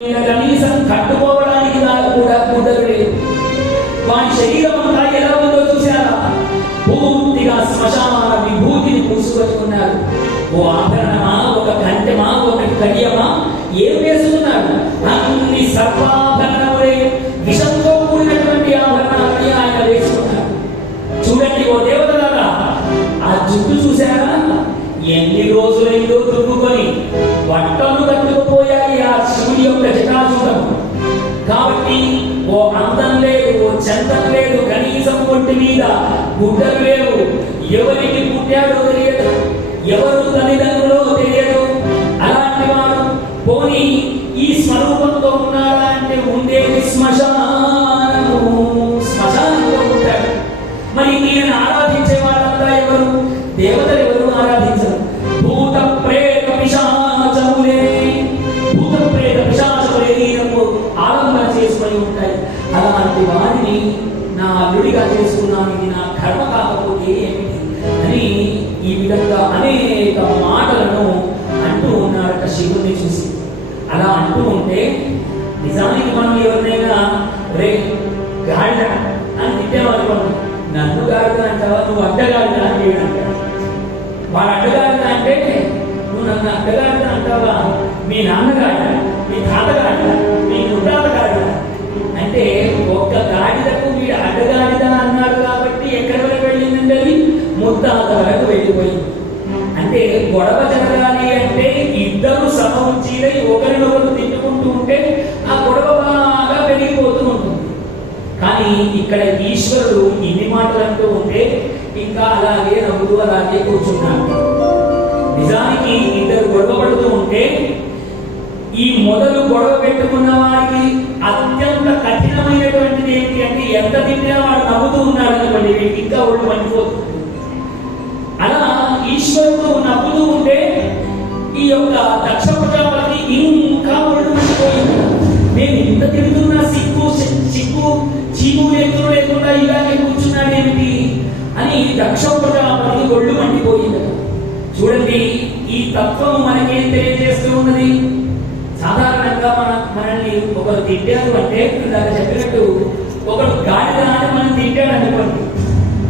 కనీసం కట్టుకోవడానికి కూడా గుడ్డలు లేదు. వాడి శరీరం అంతా ఎలా ఉందో చూశారా? పూర్తిగా శ్మశాన విభూతిని పూసుకొని ఉన్నారు. ఓ ఆభరణమా, ఒక కంఠమా, ఒక కడియమా, ఏం వేసుకున్నాడు? అన్ని సర్వాభరణములే విషంతో కూడినటువంటి ఆభరణాలని ఆయన వేసుకున్నాడు. చూడండి ఓ దేవతలారా, ఆ జుట్టు చూశారా? ఎన్ని రోజులైందో దుబ్బుకొని వట్టలు కట్టుకుపోయాయి ఆ శివుడి యొక్క జటాజూటం. కాబట్టి ఓ అందం లేదు, ఓ చందం లేదు, కనీసం ఒంటి మీద గుడ్డలు లేవు. ఎవరికి పుట్టాడో తెలియదు, ఎవరు తల్లిదండ్రులో తెలియదు. అలాంటి వాడు పోనీ ఈ స్వరూపంతో ఉన్నాడా అంటే ఉండేది శ్మశానము, శ్మశానంలో ఉంటాడు. మరి ఈయన ఆరాధించే వాళ్ళంతా ఎవరు? దేవతలు ఎవరు ఆరాధించరు. భూత ప్రేత పిశాచములే, భూత ప్రేత పిశాచములే ఈయనకు ఆలంబన చేసుకొని ఉంటాయి. అలాంటి వారిని నా అల్లుడిగా చేసుకున్నాను, ఇది నా కర్మ కాకపోతే ఏమిటి అని ఈ విధంగా అనేక మాటలను అంటూ ఉన్నాడట శివుడిని చూసి. అలా అంటూ ఉంటే నిజానికి మనం ఎవరినైనా రే గాడిద అని తిట్టేవాళ్ళు, నన్ను గాడిద అంటావా, నువ్వు అడ్డగాడిద అని అంటాడు. వాడు అడ్డగాడిద అంటే నువ్వు నన్ను అడ్డగాడిద అంటావా, మీ నాన్నగాడిద, మీ తాతగాడిద, మీ ముత్తాతగాడిద అంటే ఒక్క గాడిదకు వీడు అడ్డగాడిద అన్నాడు కాబట్టి ఎక్కడి వరకు వెళ్ళిందంటే అది ముత్తాత వరకు వెళ్ళిపోయింది. అంటే గొడవ జరగాలి అంటే ఇద్దరు సమవుచ్చీలై ఒకరినొకరు తిట్టుకుంటూ ఉంటే ఆ గొడవ బాగా పెరిగిపోతూ ఉంటుంది. కానీ ఇక్కడ ఈశ్వరుడు ఇన్ని మాటలు అంటూ ఉంటే ఇంకా అలాగే నవ్వుతూ అలాగే కూర్చున్నాడు. నిజానికి ఇద్దరు గొడవ పడుతూ ఉంటే ఈ మొదలు గొడవ పెట్టుకున్న వారికి అత్యంత కఠినమైనటువంటిది ఏంటి అంటే ఎంత తింటే వాడు నవ్వుతూ ఉన్నాడు అనుకోండి, వీడికి ఇంకా ఒళ్ళు మండిపోతుంది. అలా ఈశ్వరుడు నవ్వుతూ ఉంటే ఈ యొక్క దక్ష ప్రజాపతి ఇంకా ఒళ్ళు మండిపోయింది. నేను ఇంత తిరుగుతున్నా సిగ్గు చీము లేకుండా ఇలాగే కూర్చున్నాడేమిటి అని దక్ష ప్రజాపతి ఒళ్ళు మండిపోయింది. చూడండి, ఈ తత్వం మనకేం తెలియజేస్తూ ఉన్నది? సాధారణంగా మనల్ని ఒకరు తిట్టారు అంటే ఇందాక చెప్పినట్టు ఒకడు గాడిద అని మనం తిట్టాడు అనుకోండి,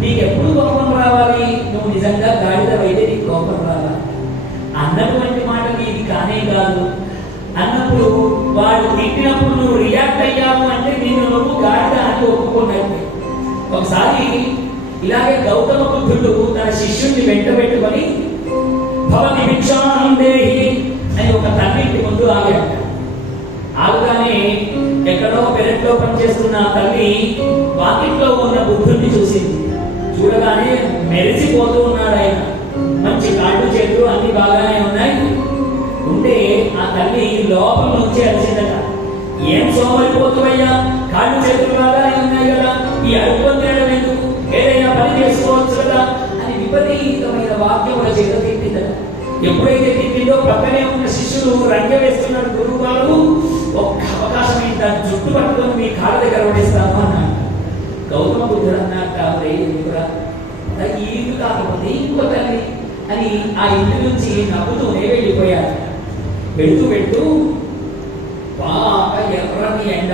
నీకు ఎప్పుడు కోపం రావాలి? నువ్వు నిజంగా గాడిద అయితే నీకు కోపం రావాలి అన్నటువంటి మాటకి ఇది కానే కాదు. అన్నప్పుడు వాడు తిట్టినప్పుడు నువ్వు రియాక్ట్ అయ్యావు అంటే నేను నువ్వు గాడిద అని ఒప్పుకున్నట్టు. ఒకసారి ఇలాగే గౌతమ బుద్ధుడు తన శిష్యుడిని వెంట పెట్టుకొని భవతి భిక్షాం దేహి అని ఒక తల్లి ముందు ఆగాడు. ఆగగానే ఎక్కడో పెరట్లో పనిచేస్తున్న తల్లి వాకిట్లో ఉన్న బుద్ధుడిని చూసింది. చూడగానే మెరిసిపోతూ ఉన్నాడు ఆయన. మంచి కాళ్ళు చేతులు అన్ని బాగానే ఉన్నాయి. ఉంటే ఆ తల్లి లోపల నుంచి అరిచిందట, ఏం సోమరిపోతువయ్యా, కాళ్ళు చేతులు బాగానే ఉన్నాయి కదా, ఈ అడుగుపొందడం ఎందుకు, ఏదైనా పని చేసుకోవచ్చు కదా అని విపరీతమైన వాక్యం చేత తిట్టిందట. ఎప్పుడైతే తిట్టిందో పక్కనే ఉన్న శిష్యుడు రంగ వేస్తున్నాడు, గురువు గారు ఒక్క అవకాశం ఏంటి, దాన్ని జుట్టు పట్టుకొని మీ కాళ్ళ దగ్గర పడేస్తాను అన్నాడు. గౌతమ బుద్ధుడు అన్నాడు, ఎందుకురా ఈ ఇల్లు కాకపోతే ఇంకో తల్లి అని ఆ ఇంటి నుంచి నవ్వుతూనే వెళ్ళిపోయాడు. వెళుతూ బాగా ఎర్రని ఎండ.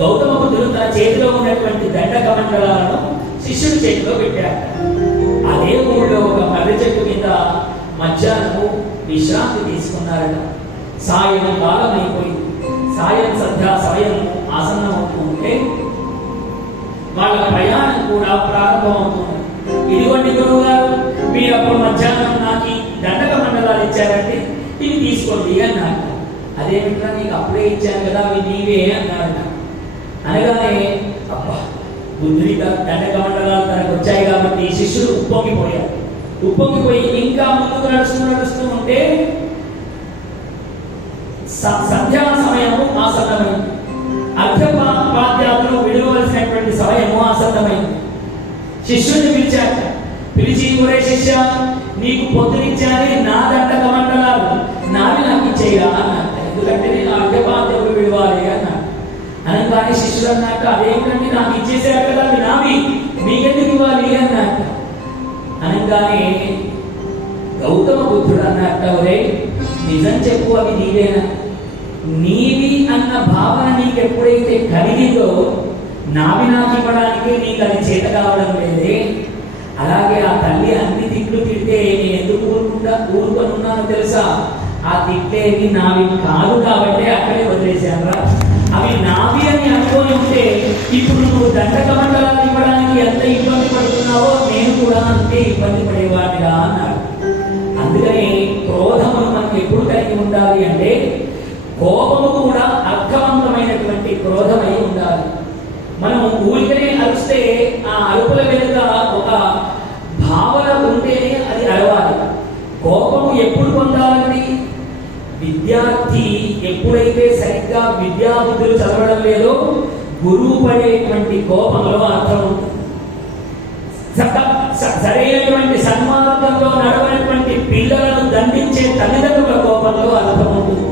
గౌతమ బుద్ధుడు తన చేతిలో ఉన్నటువంటి దండక మండలాలను శిష్యుడి చేతిలో పెట్టాడు. అదే ఊళ్ళో ఒక మర్రి చెట్టు కింద మధ్యాహ్నము విశ్రాంతి తీసుకున్నారట. సాయం కాలం అయిపోయింది. సాయం సంధ్యా సమయం ఆసన్నమవుతూ ఉంటే వాళ్ళ ప్రయాణం కూడా ప్రారంభమవుతుంది. ఇదిగోండి గురువు గారు, మీరు అప్పుడు మధ్యాహ్నం నాకు దండక మండలాలు ఇచ్చారంటే ఇవి తీసుకోండి అన్నాడు. అదేమిటా, నీకు అప్పుడే ఇచ్చాను కదా, అవి నీవే అన్నాడు. అనగానే అబ్బా, బుద్ధుడి దండక మండలాలు తనకు వచ్చాయి కాబట్టి శిష్యుడు ఉప్పొంగిపోయాడు. ఉప్పొంగిపోయి ఇంకా ముందుకు నడుస్తూ ఉంటే సంధ్యా సమయము ఆసన్నమైంది. అర్ఘ్యపాద్యాదులు విడవలసినటువంటి సమయము ఆసన్నమైంది. శిష్యుడిని పిలిచాక పిలిచి, ఒరే శిష్య, నీకు పొద్దునిచ్చానే నా దండక మండలాలు నావి నాకు ఇచ్చేయరా అన్నాడు. ఎందుకంటే నేను అర్ఘ్యపాద్యములు విడవాలి అన్నాడు. అనగానే శిష్యుడు అన్నాక, అదేంటంటే నాకు ఇచ్చేసారు కదా అవి నావి, మీకెందుకు ఇవ్వాలి అన్నాడు. అనగానే గౌతమ బుద్ధుడు అన్నట్టు, ఒరే నిజం చెప్పు, అవి నీవేనా? నీవి అన్న భావన నీకు ఎప్పుడైతే కలిగిందో నావి నాకు ఇవ్వడానికి నీకు అది చేత కావడం లేదే. అలాగే ఆ తల్లి అన్ని తిట్లు తిడితే నేను ఎందుకు ఊరుకొనున్నానో తెలుసా? ఆ తిట్టేవి నావి కాదు కాబట్టి అక్కడే వదిలేశాను. అవి నావి అని అనుకొని ఉంటే ఇప్పుడు నువ్వు దండకమండలాలు ఇవ్వడానికి ఎంత ఇబ్బంది పడుతున్నావో నేను కూడా అంతే ఇబ్బంది పడేవాడిగా అన్నాడు. అందుకని క్రోధమును మనకు ఎప్పుడు కలిగి ఉండాలి అంటే కోపము కూడా అర్థవంతమైనటువంటి క్రోధమై ఉండాలి. మనం ఊరికనే అరిస్తే ఆ అరుపుల వెనుక ఒక భావన ఉంటేనే అది అరవాలి. కోపము ఎప్పుడు పొందాలండి? విద్యార్థి ఎప్పుడైతే సరిగ్గా విద్యాబుద్ధులు చదవడం లేదో గురువు పడేటువంటి కోపంలో అర్థం ఉంటుంది. సరైనటువంటి సన్మార్గంలో నడవనటువంటి పిల్లలను దండించే తల్లిదండ్రుల కోపంలో అర్థం ఉంటుంది.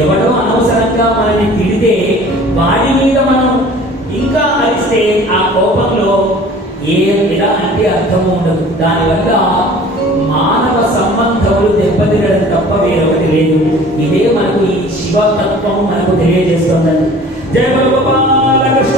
ఎవడో అనవసరంగా మనల్ని తిడితే వాడి మీద మనం ఇంకా అరిస్తే ఆ కోపంలో ఎలాంటి అర్థము ఉండదు. దానివల్ల మానవ సంబంధములు దెబ్బతినడం తప్ప వేరొకటి లేదు. ఇదే మనకు ఈ శివతత్వం మనకు తెలియజేస్తుందండి. జయ గోపాల కృష్ణ.